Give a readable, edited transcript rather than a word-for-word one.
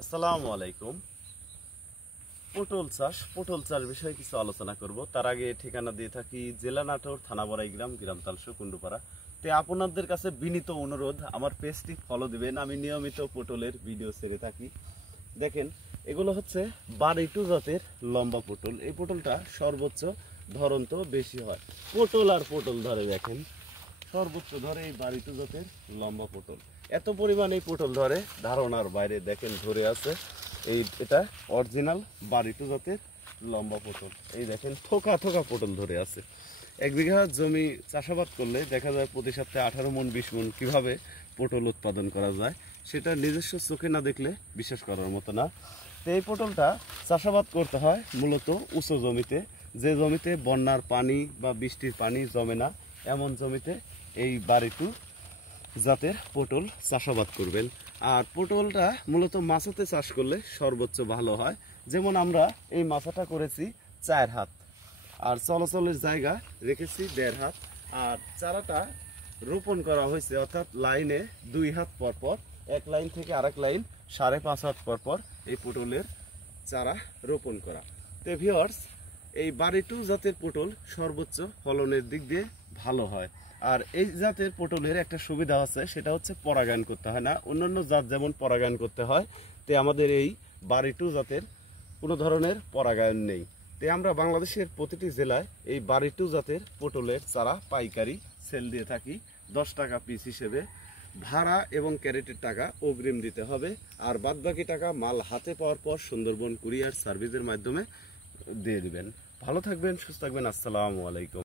আসসালামু আলাইকুম। পটল চাষ বিষয়ে কিছু আলোচনা করব। তার আগে ঠিকানা দিয়ে থাকি জেলা নাটোর, থানা বড়াইগ্রাম, গ্রাম তালসু, কুন্ডুপাড়া। তো আপনাদের কাছে বিনীত অনুরোধ, আমার পেজটি ফলো দিবেন। আমি নিয়মিত পটলের ভিডিও ছেড়ে থাকি। দেখেন, এগুলো হচ্ছে বারইটু জাতের লম্বা পটল। এই পটলটা সর্বোচ্চ ধরন তো বেশি হয়। পটল আর পটল ধরে দেখেন, সর্বোচ্চ ধরে এই বারইটু জাতের লম্বা পটল। এত পরিমাণ এই পটল ধরে ধারণার বাইরে। দেখেন ধরে আছে, এটা অরিজিনাল বারইটু জাতের লম্বা পটল। এই দেখেন থোকা থোকা পটল ধরে আছে। 1 বিঘা জমি চাষাবাদ করলে দেখা যায় প্রতি সপ্তাহে 18 মন 20 মন কিভাবে পটল উৎপাদন করা যায়, সেটা নিজস্ব চোখে না দেখলে বিশ্বাস করার মতো না। তো এই পটলটা চাষাবাদ করতে হয় মূলত উঁচু জমিতে, যে জমিতে বন্যার পানি বা বৃষ্টির পানি জমে না, এমন জমিতে এই বারইটু জাতের পটল চাষাবাদ করবেন। আর পটলটা মূলত মাচাতে চাষ করলে সর্বোচ্চ ভালো হয়। যেমন আমরা এই মাচাটা করেছি 4 হাত, আর চলাচলের জায়গা রেখেছি 1.5 হাত। আর চারাটা রোপণ করা হয়েছে, অর্থাৎ লাইনে 2 হাত পর পর, এক লাইন থেকে আরেক লাইন 5.5 হাত পর পর এই পটলের চারা রোপণ করা। তো ভিউয়ার্স, এই বারইটু জাতের পটল সর্বোচ্চ ফলনের দিক দিয়ে ভালো হয়। আর এই জাতের পটলের একটা সুবিধা আছে, সেটা হচ্ছে পরাগায়ন করতে হয় না। অন্যান্য জাত যেমন পরাগায়ন করতে হয়, তে আমাদের এই বারইটু জাতের কোনো ধরনের পরাগায়ন নেই। তাই আমরা বাংলাদেশের প্রতিটি জেলায় এই বারইটু জাতের পটলের চারা পাইকারি সেল দিয়ে থাকি 10 টাকা পিস হিসেবে। ভাড়া এবং ক্যারেটের টাকা অগ্রিম দিতে হবে, আর বাদবাকি টাকা মাল হাতে পাওয়ার পর সুন্দরবন কুরিয়ার সার্ভিসের মাধ্যমে দিয়ে দিবেন। ভালো থাকবেন, সুস্থ থাকবেন। আসসালামু আলাইকুম।